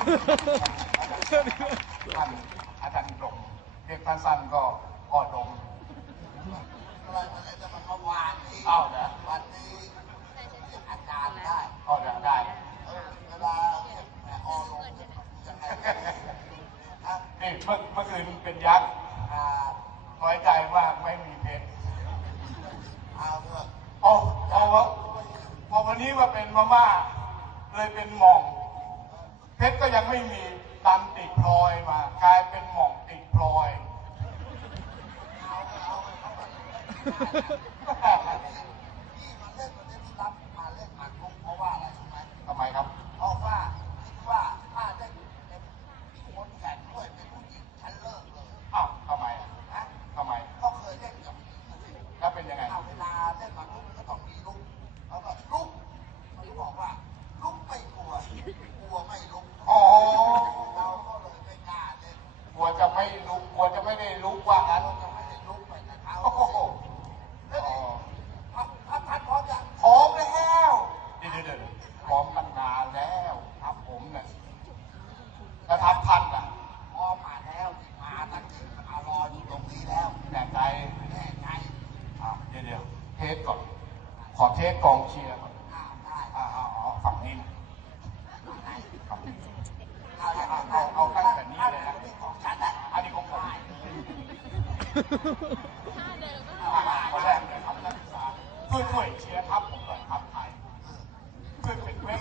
ท่านอาจารย์ดงเรียกสั้นๆก็อ้อดงอะไรมันจะมาเมื่อวานนี้อ้าวเหรอวันนี้อาจารย์ได้อ้อดได้เวลาแม่ออลงยังไงอะนี่เมื่อเมื่อคืนเป็นยักษ์น้อยใจมากไม่มีเพชรเอาเถอะเอาเอาวะพอวันนี้มาเป็นมาม่าเลยเป็นหม่อง เพชรก็ยังไม่มีดันติดพลอยมากลายเป็นหม่องติดพลอยเอาเถอะเอาเถอะเอาเถอะนี่มาเล่นวันนี้ที่รับมาเล่นผ่ากรุกเพราะว่า ไม่ลุกกลัวจะไม่ได้ลุกว่างั้นเราจะไม่ได้ลุกไปกับเขาโอ้โหแล้วอ๋อนี่พักพักพักพร้อมยังพร้อมแล้วเดี๋ยวเดี๋ยวเดี๋ยวพร้อมตั้งนานแล้วครับผมเนี่ยแล้วทับท่านอะพร้อมมาแล้วมาตั้งแต่มารออยู่ตรงนี้แล้วแน่ใจแน่ใจอะเดี๋ยวเดี๋ยวเทสก่อน ขอเทสกองเชียร์ก่อนอ้าวได้อ่าเอาเอาฝั่งนี้ ท่าเดิมก็คนแรกเลยครับนักศึกษาช่วยๆเชียร์ครับผมหน่อยครับไทยช่วยเป็นแม่